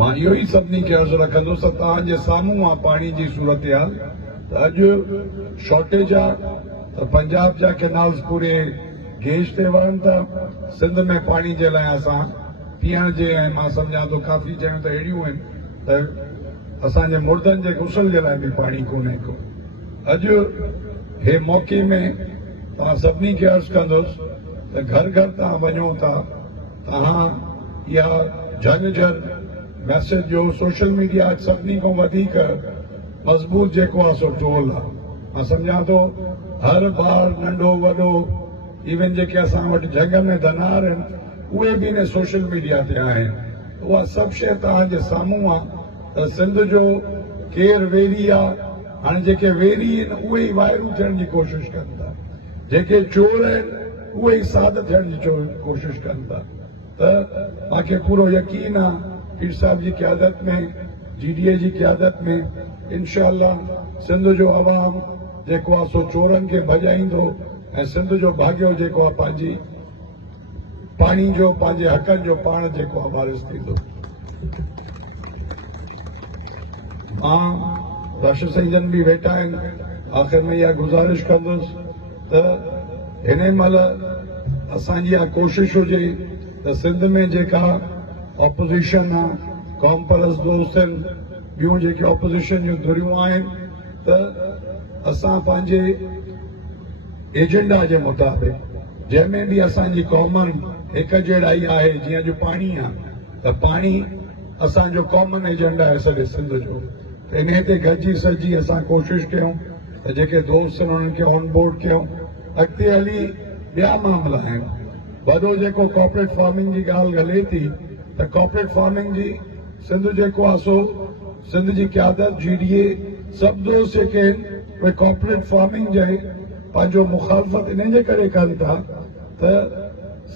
मां इहो ई सभिनी खे अर्ज़ु रखंदुसि त तव्हांजे साम्हूं आहे पाणी जी सूरत हाल त अॼु शॉर्टेज आहे त पंजाब जा कैनाल्स पूरे गेज ते वहनि था। सिंध में पाणी जे लाइ असां पीअण जे ऐं मां सम्झां थो काफ़ी जॻहियूं त अहिड़ियूं आहिनि त असांजे मुर्दनि जे गुसल जे लाइ बि पाणी कोन्हे को। अॼु हे मौक़े में तव्हां सभिनी खे अर्ज़ु कंदुसि त घर घर तव्हां वञो था, तव्हां इहा झंझर मैसेज जो सोशल मीडिया सभिनी खां वधीक मज़बूत जेको आहे सो टोल आहे। मां सम्झां थो हर ॿार नंढो वॾो इवन जेके असां वटि जॻह में धनार आहिनि उहे बि इन सोशल मीडिया ते आहिनि। उहा सभु शइ तव्हांजे साम्हूं आहे त सिंध जो केरु वेरी आहे। हाणे जेके वेरी आहिनि उहे ई वायरू थियण जी कोशिशि कनि था, जेके चोर आहिनि उहे ई साध थियण जी कोशिशि कनि था। त मूंखे पूरो यकीन आहे पीर साहिब जी क़यादत में, GDA जी क़यादत में इंशाअल्लाह सिंध जो अवाम जेको आहे सो चोरनि खे भॼाईंदो ऐं सिंध जो भाग्यो जेको आहे पंहिंजी पाणी जो पंहिंजे हक़नि जो पाण जेको आहे वारिस थींदो। मां राशिद साईं जन बि वेठा आहिनि, आख़िर में इहा गुज़ारिश कंदुसि त हिन महिल असांजी इहा कोशिशि हुजे त सिंध में जेका ऑपोज़िशन आहे, कौम परस्त दोस्त आहिनि, ॿियूं जेके ऑपोज़िशन जूं धुरियूं आहिनि, त असां पंहिंजे एजेंडा जे मुताबिक़ जंहिंमें बि असांजी कॉमन हिक जहिड़ाई आहे, जीअं अॼु पाणी आहे त पाणी असांजो कॉमन एजेंडा आहे सॼे सिंध जो। इन ते गॾिजी सॼी असां कोशिशि कयूं त जेके दोस्त आहिनि उन्हनि खे ऑन बोर्ड कयूं। अॻिते हली ॿिया मामला आहिनि। वॾो जेको कॉर्पोरेट फार्मिंग जी ॻाल्हि हले थी त कॉर्पोरेट फार्मिंग जी सिंध जेको आहे सो सिंध जी क़यादत GDA सभु दोस्त जेके आहिनि उहे कॉर्पोरेट फार्मिंग जे पंहिंजो मुखालफ़त इन जे करे कनि था त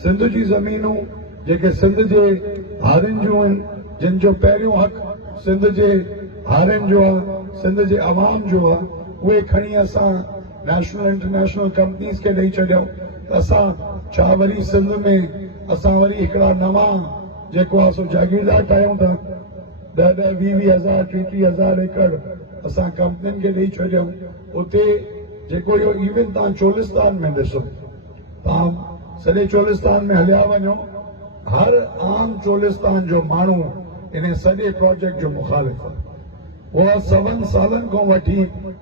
सिंध जी ज़मीनूं जेके सिंध जे हारियुनि जूं आहिनि, जिन जो पहिरियों हक़ सिंध जे हारियुनि जो आहे, सिंध जे अवाम जो आहे, उहे खणी असां नेशनल इंटरनेशनल कंपनीज़ खे ॾेई छॾियऊं त असां छा वरी सिंध में असां वरी हिकिड़ा नवां जेको आहे सो जागीरदार ठाहियूं था। 10-20 हज़ार 30 हज़ार एकड़ असां कंपनियुनि खे ॾेई छॾियऊं। उते जेको इहो इवन तव्हां चोलिस्तान में ॾिसो, तव्हां सॼे चोलिस्तान में हलिया वञो, हर आम चोलिस्तान जो माण्हू इन सॼे प्रोजेक्ट जो मुखालिफ़ आहे। उहा 7 सालनि खां वठी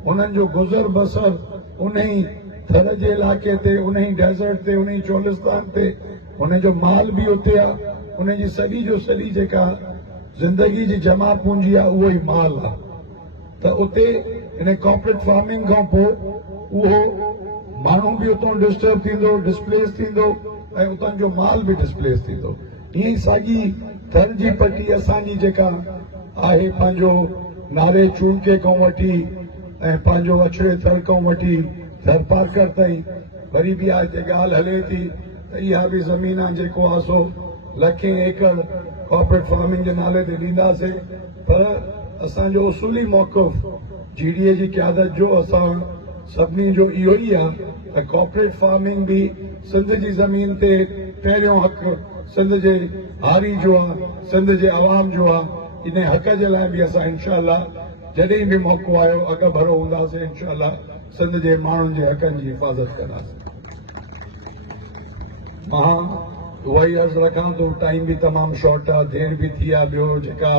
उन्हनि जो गुज़र बसर उन ई थर जे इलाइक़े ते, उन ई डेज़र्ट ते, उन ई चोलिस्तान ते, उन जो माल बि उते आहे, उन जी सॼी जो सॼी जेका ज़िंदगी जी जमा पूंजी आहे उहो ई माल आहे। त उते इन कॉर्पोरेट फार्मिंग खां पोइ उहो माण्हू बि उतां डिस्टर्ब थींदो, डिस्प्लेस थींदो ऐं उतां जो माल बि डिस्प्लेस थींदो। ईअं ई साॻी थर जी पटी असांजी जेका आहे पंहिंजो नारे चूड़के खां वठी ऐं पंहिंजो अछड़े थर खां वठी थर पार्कर ताईं वरी बि आहे हिते ॻाल्हि हले थी त इहा बि ज़मीन आहे जेको आहे सो लखें एकड़ कॉर्पोरेट फार्मिंग जे नाले ते ॾींदासीं। पर असांजो उसूली मौक़िफ़ GDA जी क़यादत जो असां सभिनी जो इहो ई आहे त कॉर्पोरेट फार्मिंग बि सिंध जी ज़मीन ते पहिरियों हक़ सिंध जे हारी जो आहे, सिंध जे अवाम जो आहे। इन हक़ जे लाइ बि असां इंशाअल्लाह जॾहिं बि मौक़ो आयो अॻ भरो हूंदासीं, इंशाअल्लाह सिंध जे माण्हुनि जे हक़नि जी हिफ़ाज़त कंदासीं। मां उहा ई अर्ज़ु रखां थो, टाइम बि तमामु शॉर्ट आहे, देरि बि थी आहे। ॿियो जेका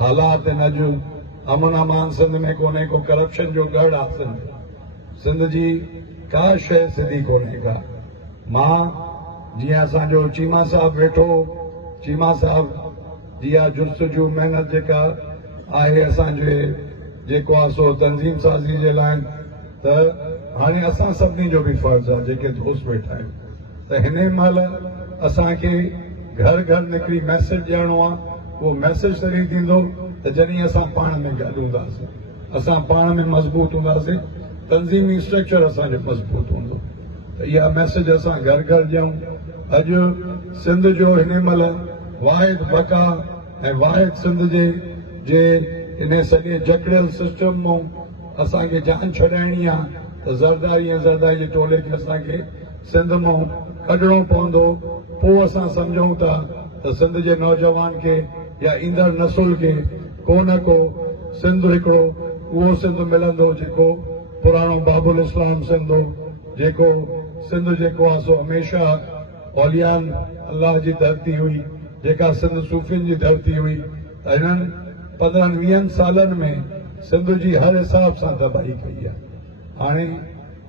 हालात आहिनि अॼु अमन अमान सिंध में कोन्हे को, करप्शन जो गढ़ आहे सिंध जी का शइ सिधी कोन्हे का। मां जीअं असांजो चीमा साहिबु वेठो, चीमा साहिबु जी आहे जुस्तजू महिनत जेका आहे असांजे जेको आहे सो तंज़ीम साज़ी जे लाइ, त हाणे असां सभिनी जो बि फ़र्ज़ु आहे जेके दोस्त वेठा आहिनि त हिन महिल असांखे घर घर निकिरी मैसेज ॾियणो आहे। उहो मैसेज तॾहिं थींदो त जॾहिं असां पाण में गॾु हूंदासीं, असां पाण में मज़बूत हूंदासीं, तंज़ीमी स्ट्रक्चर असांजो मज़बूत हूंदो। त इहा मैसेज असां घर घर ॾियूं। अॼु सिंध जो हिन महिल वाहिद बका ऐं वाहिद सिंध जे इन सॼे जकड़ियल सिस्टम मां असांखे जान छॾाइणी आहे त ज़रदारी ऐं ज़रदारी जे टोले खे असांखे सिंध मां कढणो पवंदो। पोइ असां सम्झूं था त सिंध जे नौजवान खे या ईंदड़ नसुल खे को न को सिंध हिकिड़ो उहो सिंध मिलंदो जेको पुराणो बाबुल इस्लाम सिंध हो, जेको सिंध जेको आहे सो हमेशह औलियान अल्लाह जी धरती हुई, जेका सिंध सूफ़ियुनि जी धरती हुई। त हिननि 15-20 सालनि में सिंध जी हर हिसाब सां तबाही कई आहे। हाणे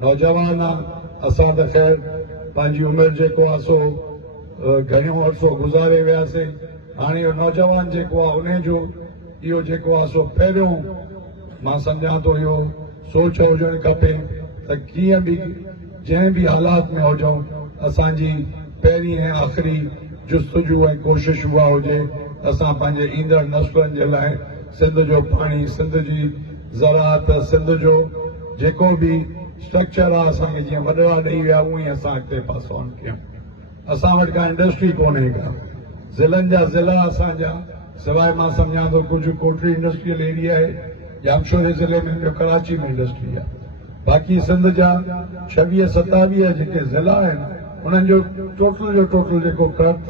नौजवान आहे, असां त ख़ैर पंहिंजी उमिरि जेको आहे सो घणो अरसो गुज़ारे वियासीं। हाणे इहो नौजवान जेको आहे उन जो इहो जेको आहे सो पहिरियों मां सम्झां थो इहो सोच हुजणु खपे त कीअं बि जंहिं बि हालात में हुजूं असांजी पहिरीं ऐं आख़िरी जुस्तजू ऐं कोशिशि उहा हुजे असां पंहिंजे ईंदड़ नस्लनि जे लाइ सिंध जो पाणी, सिंध जी ज़राअत, सिंध जो जेको बि स्ट्रक्चर आहे असांखे जीअं वॾा ॾेई विया उअं ई असां अॻिते पास ऑन कयूं। असां वटि का इंडस्ट्री कोन्हे का, ज़िलनि जा ज़िला असांजा सवाइ मां सम्झां थो कुझु कोटरी इंडस्ट्रियल एरिया आहे, जामशोरे ज़िले में ॿियो कराची में इंडस्ट्री आहे। बाक़ी सिंध जा 26-27 जेके ज़िला आहिनि उन्हनि जो टोटल जेको कर्त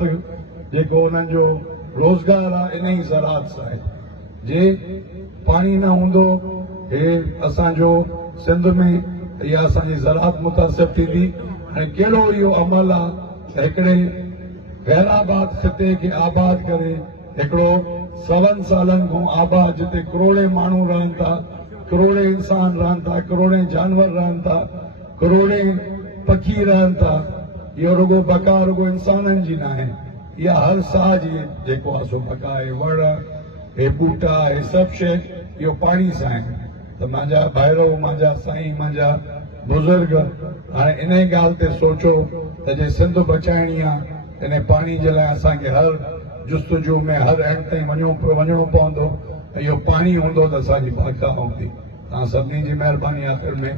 जेको उन्हनि जो रोज़गार आहे इन ई ज़राअत सां आहे। जे पाणी न हूंदो हे असांजो सिंध में इहा असांजी ज़राअत मुतासिर थींदी। हाणे कहिड़ो इहो अमल आहे त हिकिड़े गैराबाद ख़िते खे आबाद करे हिकिड़ो 7 सालनि खां आबाद जिते करोड़े माण्हू रहनि था, करोड़े इंसान रहनि था, करोड़े जानवर रहनि था, करोड़े पखी रहनि था। इहो रुगो बका रुगो इंसाननि जी न आहे, इहा हर साह जी जेको आहे सो बका आहे। वण हे ॿूटा हे सभु शइ इहो पाणी सां आहिनि। त मुंहिंजा भाइरो, मुंहिंजा साईं, मुंहिंजा बुज़ुर्ग हाणे इन ॻाल्हि ते सोचो त जे सिंध बचाइणी आहे इन पाणी जे लाइ असांखे हर जुस्तजू में हर एंड ताईं वञणो पवंदो। इहो पाणी हूंदो त असांजी बाका हूंदी। तव्हां सभिनी जी महिरबानी आख़िर में